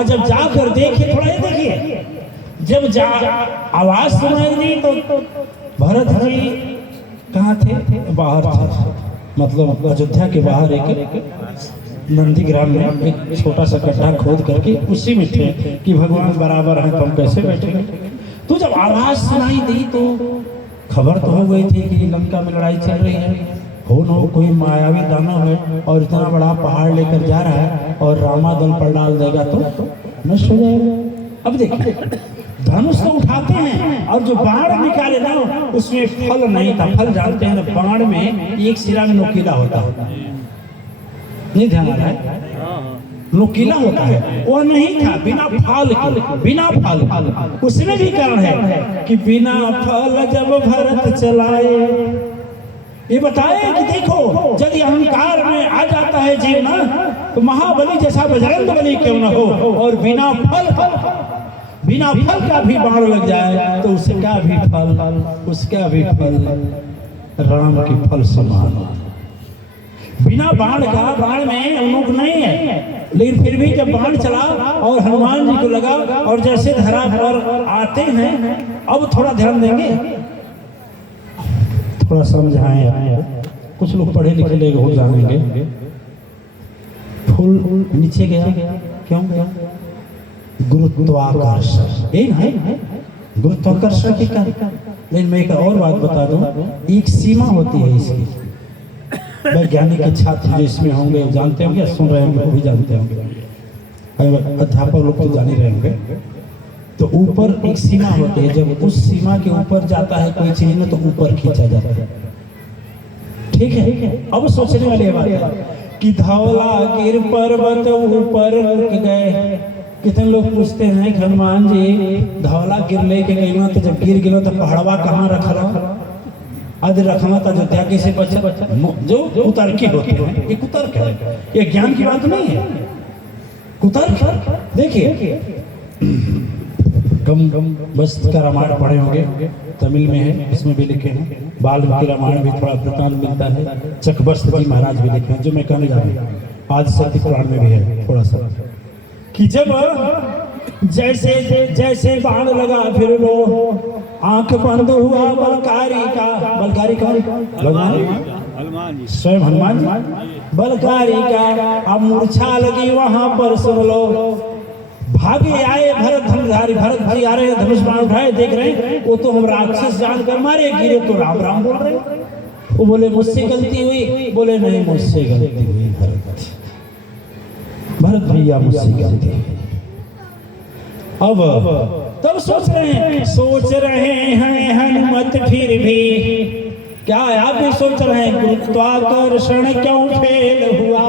और जब जाकर देखे, थोड़ा ये देखिए, जब जा आवाज सुनाई दी तो भरत जी कहाँ थे? बाहर थे, मतलब अयोध्या के बाहर एक नंदीग्राम में एक छोटा सा गड्ढा खोद करके उसी में थे कि भगवान बराबर हैं तो हम कैसे बैठेंगे। तो जब आवाज सुनाई दी तो खबर तो हो गई थी कि लंका में लड़ाई चल रही है, हो न हो कोई मायावी दानव है और इतना बड़ा पहाड़ लेकर जा रहा है और रामा दल पर डाल देगा तो नष्ट हो जाएगा। अब देखिए, धनुष तो उठाते हैं और जो बाण निकाले ना उसमें फल नहीं था। फल जानते हैं ना, बाण में एक सिरा में नोकीला होता है, नहीं ध्यान आ रहा है? नोकीला होता है, वो नहीं था, बिना फल के, बिना फल। उसमें भी कारण है कि बिना फल जब भरत चलाए, ये बताए कि देखो यदि अहंकार में आ जाता है जीव ना तो महाबली जैसा बजरंग बली क्यों न हो, और बिना फल का भी बाण लग जाए तो उसका भी फल राम की फल समान। बिना बाण का, बाण में अनूप नहीं है, लेकिन फिर भी जब बाण चला और हनुमान जी को लगा और जैसे धरा पर आते हैं, अब थोड़ा ध्यान देंगे, थोड़ा समझाएं। कुछ लोग पढ़े लिखे लोग हो जानेंगे। फूल नीचे गया, क्यों गया? गुरुत्वाकर्षण, यही है गुरुत्वाकर्षण के कारण। लेकिन मैं एक और बात बता दूं, एक सीमा होती है इसकी। वैज्ञानिक के छात्र जो इसमें होंगे जानते होंगे, सुन रहे होंगे, वो भी जानते होंगे, अध्यापक लोग तो जान ही रहे होंगे। तो ऊपर एक सीमा होती है, जब उस सीमा के ऊपर जाता है कोई चीज में तो ऊपर खींचा जाता है। ठीक है, अब सोचने वाली बात है कि धौला गिर पर्वत ऊपर गए। कितने लोग पूछते हैं कि हनुमान जी धौला गिर लेके गई, तो जब गिर गिरो तो पहाड़वा कहाँ रखा? आदि रखना था जो त्यागी से बचा, जो कुतर्की होते हैं, ये कुतर्क है, ये ज्ञान की बात नहीं है, कुतर्क। देखिए, कम बस का रामायण पढ़े होंगे, तमिल में है, इसमें भी लिखे हैं। वाल्मीकि रामायण भी थोड़ा वृतांत मिलता है, चकबस्त जी महाराज भी लिखे हैं, जो मैं कहने जा रहा हूँ। आदिशक्ति पुराण में भी है थोड़ा सा, कि जब जैसे बाण लगा फिर लो, आंख बंद हुआ बलकारी का स्वयं हनुमान जी, बलकारी का अब मूर्छा लगी वहां पर, सुन लो। भागे आए भरत भाई आ रहे हैं, धनुष बाण उठाए, देख रहे हैं वो तो हम राक्षस जानकर मारे, गिरे तो राम राम बोल रहे। वो बोले मुझसे गलती हुई, बोले नहीं मुझसे गलती हुई भरत भैया, मुझसे गलती हुई। अब तब सोच रहे हैं हनुमत फिर भी, क्या आप भी सोच रहे हैं गुरुत्वाकर्षण क्यों फेल हुआ?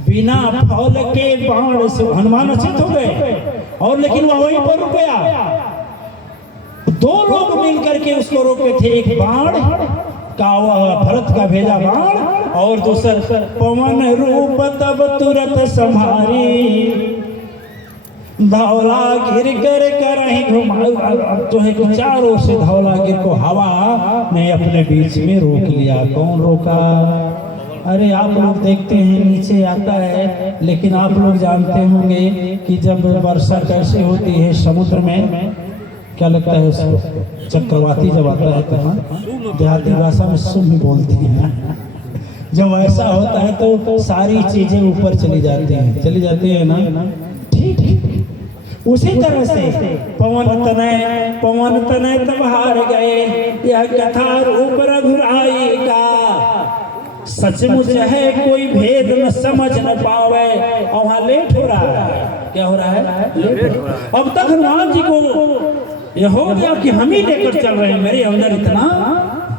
बिना फल के बाण से हनुमान अचेत हो गए, और लेकिन वह वहीं पर रुक गया। दो लोग मिलकर के उसको रोके थे, एक बाण का भरत का भेजा बाण, और दूसरा पवन रूप तब तुरंत संभारी, धौला गिर कर ही घुमा, जो है चारों से धौला गिर को हवा ने अपने बीच में रोक लिया। कौन रोका? अरे आप लोग देखते हैं नीचे आता है, लेकिन आप लोग जानते होंगे कि जब वर्षा कैसे होती है समुद्र में, क्या लगता है उसको? चक्रवाती जब आता है तो देहाती भाषा में सुम्ह बोलते हैं। जब ऐसा होता है तो सारी चीजें ऊपर चली जाती है ना। ठीक उसी तरह से पवन तनय तब हार गए, यह कथा रूप रघुराई का, सचमुच है कोई भेद न समझ न पावे। और वहां लेट हो रहा है, क्या हो रहा है? अब तक हनुमान जी को यह हो गया कि हम ही लेकर चल रहे हैं, मेरे अंदर इतना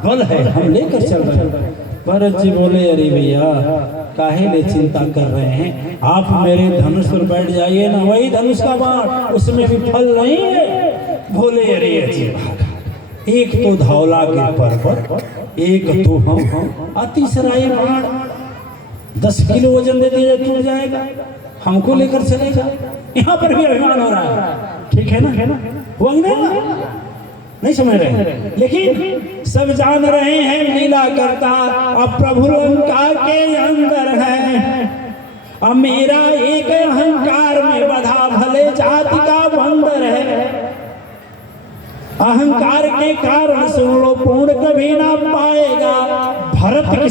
बल है, हम लेकर चल रहे हैं। भरत जी बोले अरे भैया काहे ले चिंता कर रहे हैं, आप मेरे धनुष पर बैठ जाइए ना, वही धनुष का बाण, उसमें भी फल नहीं है। बोले अरे अजीब, एक तो धौला गिर पर्वत, एक तो हम, तीसरा ये बाण 10 किलो वजन दे दिया टूट जाएगा, हमको लेकर चलेगा। यहाँ पर भी अभिमान हो रहा है, ठीक है ना? वही नहीं समझ रहे, लेकिन सब जान रहे हैं लीला करता अब प्रभु लंका के अंदर है। अब मेरा एक अहंकार में अहंकार के कारण सुन लो पूर्ण कभी ना पाएगा। भरत की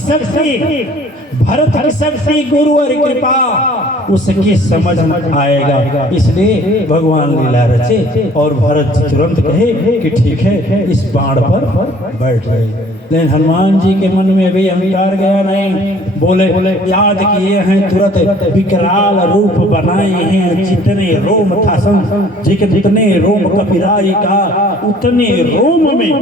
शक्ति गुरु और कृपा उसकी समझ में आएगा। इसलिए भगवान लीला रचे और भरत जी तुरंत कहे कि ठीक है इस बाण पर बैठ गए। लेकिन हनुमान जी के मन में भी अहंकार गया नहीं। बोले याद किए हैं तुरंत विकराल रूप बनाए हैं, जितने रोम था जितने रोम कपिराई का उतने रोम में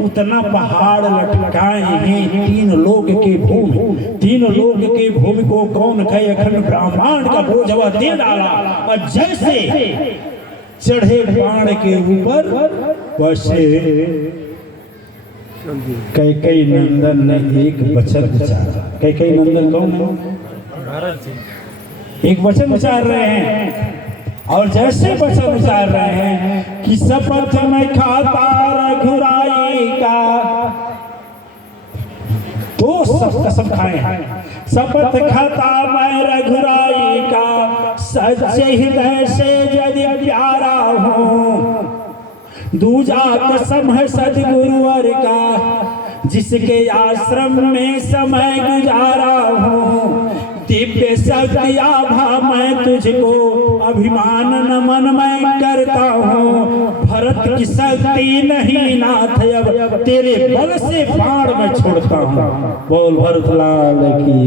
उतना पहाड़ लटकाए हैं। तीन लोक के भूमि को कौन कहे, अखंड ब्रह्मांड का बोझवा दे डाला। और जैसे चढ़े बाण के ऊपर वैसे कैकेयी नंदन ने एक वचन उचारा। कैकेयी नंदन कौन है? एक वचन उचार रहे हैं और जैसे वचन उचार रहे हैं कि शपथ में खाता रघुराई का, तो सब खाए हैं। शपथ खाता मैं रघुराई का, सच्चे हृदय से यदि प्यारा हूँ। दूजा कसम है सदगुरुवर का, जिसके आश्रम में समय गुजारा हूँ। दिव्य शक्ति आभा मैं तुझको अभिमान नमन मैं करता हूँ। भरत की शक्ति नहीं नाथ अब तेरे बल से बाण में छोड़ता हूँ। बोल भरत लाल की।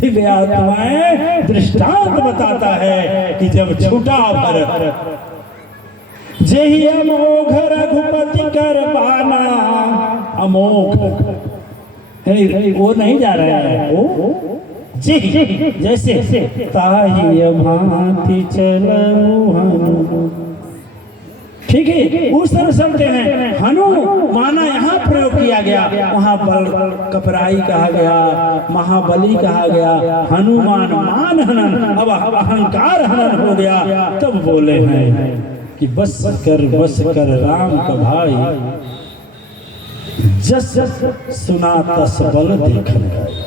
दिव्य आत्माएं दृष्टांत बताता है कि जब छूटा भरत, जेहि अमोघ रघुपति कर बाना। अमोघ वो नहीं जा रहा है, वो जी जैसे ताहि भांति चलऊ हनु। ठीक है, उस तरह चलते हैं। हनु माना यहाँ प्रयोग किया गया, वहाँ बल कपराई कहा गया, महाबली कहा गया, हनुमान मान हनन। अब अहंकार हनन हो गया। तब बोले हैं कि बस कर राम का भाई, जस सुना तस बल देखन गए।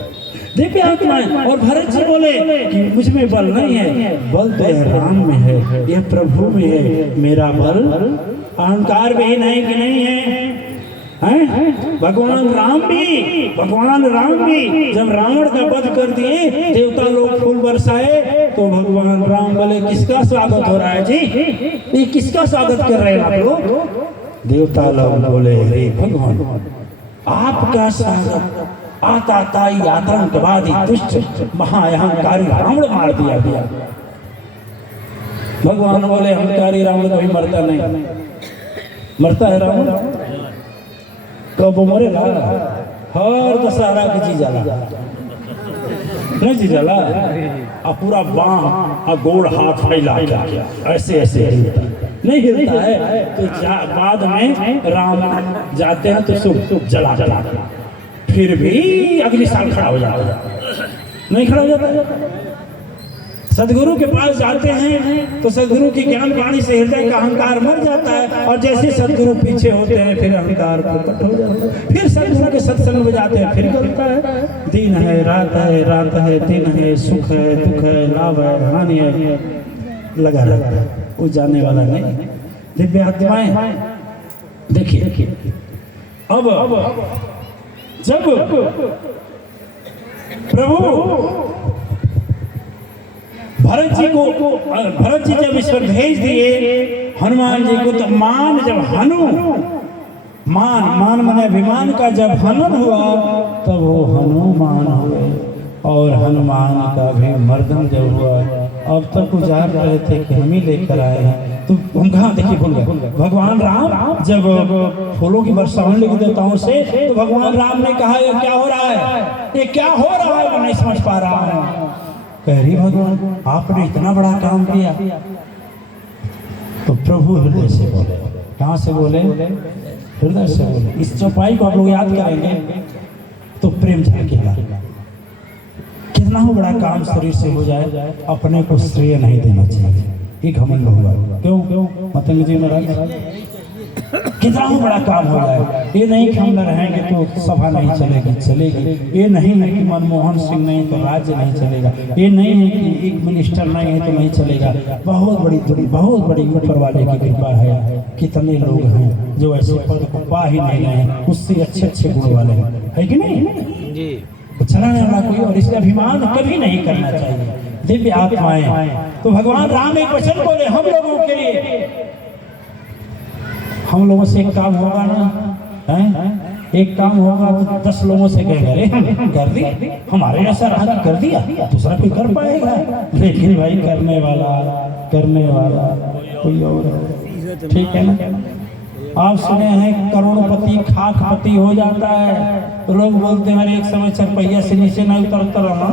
दिव्य आत्माएं। और भरत जी बोले कि मुझ में बल नहीं है, बल तो यह राम में है, यह प्रभु में है। मेरा बल अहंकार भी नहीं कि नहीं है। भगवान राम भी जब रावण का वध कर दिए, देवता लोग फूल बरसाए, तो भगवान राम बोले किसका स्वागत हो रहा है जी, ये किसका स्वागत कर रहे हैं आप लोग? देवता लोग बोले हे भगवान आपका स्वागत, आताताई आतंकवादी दुष्ट महाअहंकारी रावण मार दिया गया। भगवान बोले अहंकारी रावण कभी मरता नहीं। मरता है रावण? कब मरेगा? हर दशहरा की चीज नहीं चीज और पूरा बांह और गोड़ हाथ फैला के ऐसे नहीं हिलता है। तो बाद में राम जाते हैं तो सुख जला फिर भी अगले साल खड़ा हो जाता है, नहीं खड़ा हो जाता। सदगुरु के पास जाते हैं तो सदगुरु की ज्ञान वाणी से हृदय का अहंकार मर जाता है, और जैसे सदगुरु पीछे होते हैं फिर अहंकार प्रकट हो जाता है। फिर सदगुरु के सत्संग में जाते हैं, फिर करता है। दिन है रात है दिन है, सुख है दुख है, लाभ है हानि है, लगा रहता है, वो जाने वाला नहीं। दिव्य आत्माएं देखिए, अब जब प्रभु भरत जी जब ईश्वर भेज दिए हनुमान जी को, तो मान माने अभिमान का जब हनन हुआ तब वो हनुमान हुए। और हनुमान का भी मर्दन जब हुआ, अब तक गुजार रहे थे कि हम ही लेकर आए हैं, तो हम कहाँ देखिए भूल गए। भगवान राम जब फूलों की वर्षा होने लगी देवताओं से, तो भगवान राम ने कहा ये क्या हो रहा है, ये क्या हो रहा है, मैं नहीं समझ पा रहा हूँ। कह रही भगवान आपने इतना बड़ा काम किया। तो प्रभु हृदय से बोले। कहाँ से बोले? हृदय से बोले। इस चौपाई को आप लोग याद करेंगे तो प्रेम झाकेगा। कितना हो बड़ा काम शरीर से हो जाए, अपने को श्रेय नहीं देना चाहिए, ये घमंड होगा। क्यों? मतंग जी महाराज कितना बड़ा काम हो रहा है। ये नहीं कि हम रहेंगे तो सभा नहीं चलेगी। ये नहीं है कि मनमोहन सिंह नहीं तो राज्य नहीं चलेगा। ये नहीं है कि एक मिनिस्टर नहीं है तो नहीं चलेगा। बहुत बड़ी ऊपर वाले की कृपा है। कितने लोग हैं जो ऐसे पद को पा ही नहीं रहे हैं, उससे अच्छे गुण वाले हैं, है कि नहीं जी। चलाने वाला कोई, और इसलिए अभिमान कभी नहीं करना चाहिए। दिव्य आत्माएं, तो भगवान राम एक वचन बोले हम लोगों के लिए, हम लोगों से एक काम होगा ना, है? एक काम होगा तो 10 लोगों से कहेंगे अरे कर दिया, हमारे जैसा रहा कर दिया, दूसरा कोई कर पाएगा। लेकिन भाई करने वाला कोई और, ठीक है ना। आप सुने हैं करोड़पति खाकपति हो जाता है तो लोग बोलते हैं अरे एक समय 4 पहिया से नीचे नहीं उतरता रहा।